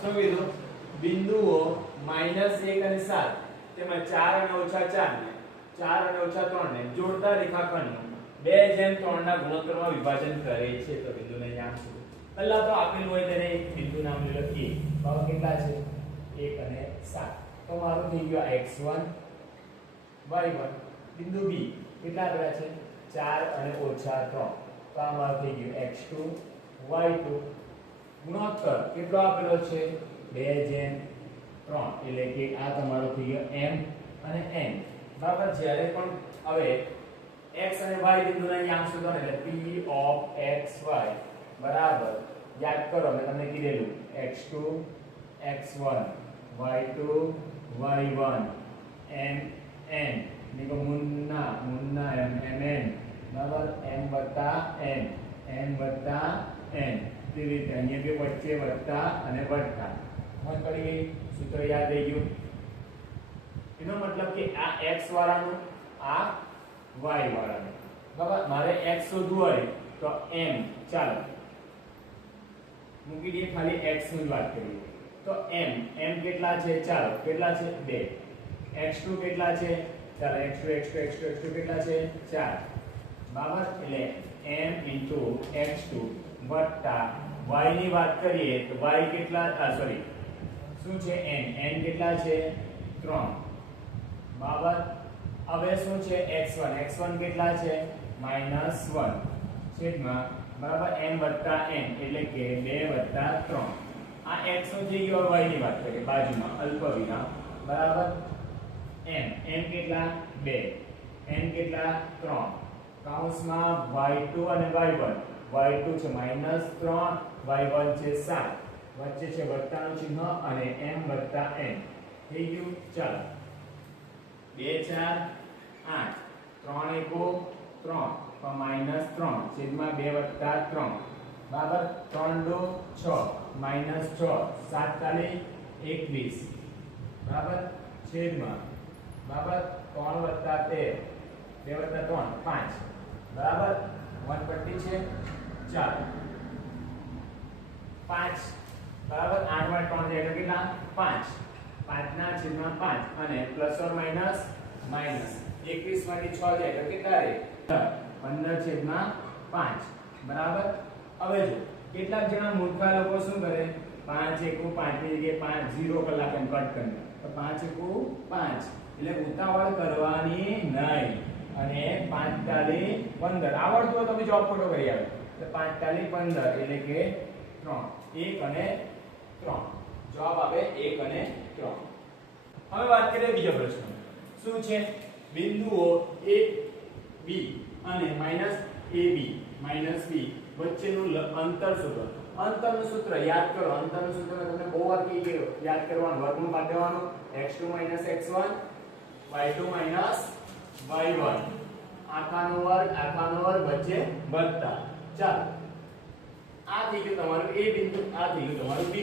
શું કીધું? બિંદુઓ -1 અને 7 તેમાં 4 અને -4 ને 4 અને -3 ને જોડતા રેખાખંડનું 2:3 ના ગુણોત્તરમાં વિભાજન કરે છે. તો બિંદુને નામ શું? પહેલા તો આપેલું હોય તેને એક બિંદુ નામ લઈ લો a. હવે કેટલા છે? 1 અને 7. તો મારું થઈ ગયું x1 y1. બિંદુ b કેટલા આપેલા છે? 4 અને -3. તો આ મારું થઈ ગયું x2 y2. ગુણોત્તર કેટલો આપેલો છે? 2:3. એટલે કે આ તમારો થઈ ગયો m અને n. બરાબર. જ્યારે પણ હવે x અને y બિંદુના યામ શોધો એટલે p of xy બરાબર યાદ કરો મેં તમને કીધેલું x2 x1 y2 y1 m n નીકો Munna Munna m mn બરાબર m n n n તેવી રીતે અહીંયા બે વચ્ચે વત્તા અને વત્તા મત પડી ગઈ. સૂત્ર યાદ રહી ગયું. એનો મતલબ કે આ x વાળાનું આ y વાળાનું. બરાબર. મારે x શોધવું હોય તો m ચાલો મૂકી દઈએ ખાલી x ની વાત કરીએ તો m કેટલા છે? ચાલો કેટલા છે? 2. x2 કેટલા છે? ચાલો x2 કેટલા છે? 4. બરાબર. એટલે m x2 વત્તા y ની વાત કરીએ તો y કેટલા સોરી શું છે? n કેટલા છે? 3. બરાબર. હવે શું છે? x1 કેટલા છે? -1 છેદમાં બરાબર m વત્તા n એટલે કે 2 વત્તા 3. આ x નું થઈ ગયું. y ની વાત કરીએ બાજુમાં અલ્પવિરામ બરાબર. m કેટલા? 2. n કેટલા? 3. કૌંસમાં y2 અને y1. y2 છે -3 y1 છે 7. વચ્ચે છે વત્તાનું ચિહ્ન અને m વત્તા n થઈ ગયું. ચાલો 2 4 8 3 1 3 તો -3 છેદમાં 2 વત્તા 3 બરાબર. 3 2 6 -6 7 તાલી 21 બરાબર છેદમાં બરાબર 3 વત્તા 13 2 વત્તા 3 5 બરાબર. 1 પટ્ટી છે. ચાલો 5 બરાબર 8 માં 3 જાય એટલે કેટલા? 5. 5 ના છેદમાં 5 અને પ્લસ ઓર માઈનસ માઈનસ 21 માંથી 6 જાય તો કેટલા રહે? 15 છેદમાં 5 બરાબર. હવે જો કેટલાક જણા મૂર્ખા લોકો શું કરે? 5 1 5 ની જગ્યાએ 5 0 કલાક એમ કટ કરી દે. તો 5 1 5 એટલે ઉતાવળ કરવાની નહીં. અને 5 તાલી 15 આવડતું હોય તો બી જોબ ફોટો કરી આવે. એટલે 5 તાલી 15 એટલે કે 3. 1 અને 3 જવાબ આવે 1 અને 3. હવે વાત કરીએ બીજો પ્રશ્ન. શું છે? બિંદુઓ a b અને -ab b વચ્ચેનું અંતર શોધો. અંતરનું સૂત્ર યાદ કરો. અંતરનું સૂત્ર મેં તમને બહુ વાર કહી ગયો યાદ કરવાનું. વર્ગમૂળ કાઢી દેવાનું. x2 - x1 y2 - y1 આખાનો વર્ગ વચ્ચે વત્તા. ચાલો આ થઈ ગયું તમારું a બિંદુ. આ થઈ ગયું તમારું b.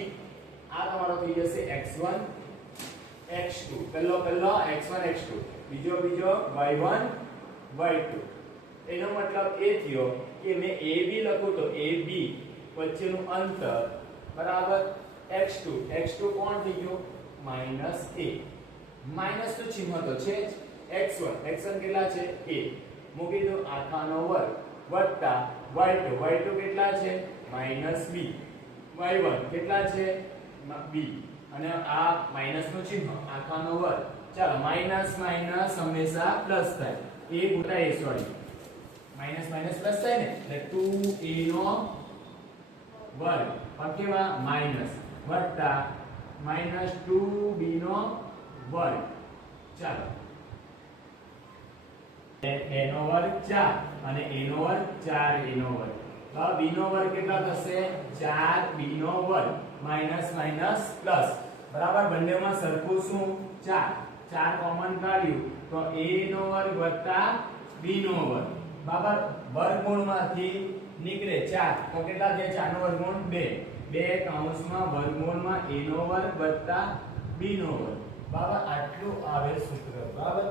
આ તમારો થઈ જશે x1 x2. પહેલો x1 x2 બીજો y1 y2. એનો મતલબ એ થયો કે મેં ab લખું તો ab વચ્ચેનું અંતર બરાબર x2 કોણ થઈ ગયું? -a. માઈનસ નું ચિહ્ન તો છે જ. x1 કેટલા છે? a મૂકી દો આખાનો વર્ગ વત્તા y2 કેટલા છે? -b. y1 કેટલા છે? b. અને આ માઈનસ નું ચિહ્ન આખાનો વર્ગ. ચાલો માઈનસ હંમેશા પ્લસ થાય. a ગુણ્યા a સોરી માઈનસ પ્લસ થાય ને એટલે 2a નો વર્ગ કેવા માઈનસ વત્તા -2b નો વર્ગ. ચાલો a નો વર્ગ 4 અને a નો વર્ગ 4a નો વર્ગ. તો b નો વર્ગ કેટલા થશે? 4b નો વર્ગ માઈનસ પ્લસ બરાબર. બંનેમાં સરખું શું? 4 કોમન કાઢ્યું તો a નો વર્ગ વત્તા b નો વર્ગ બરાબર. વર્ગમૂળમાંથી નીકળે 4 તો કેટલા થાય? 4 નો વર્ગમૂળ 2 કૌંસમાં વર્ગમૂળમાં a નો વર્ગ વત્તા b નો વર્ગ બરાબર. આટલું આવે સૂત્ર બરાબર.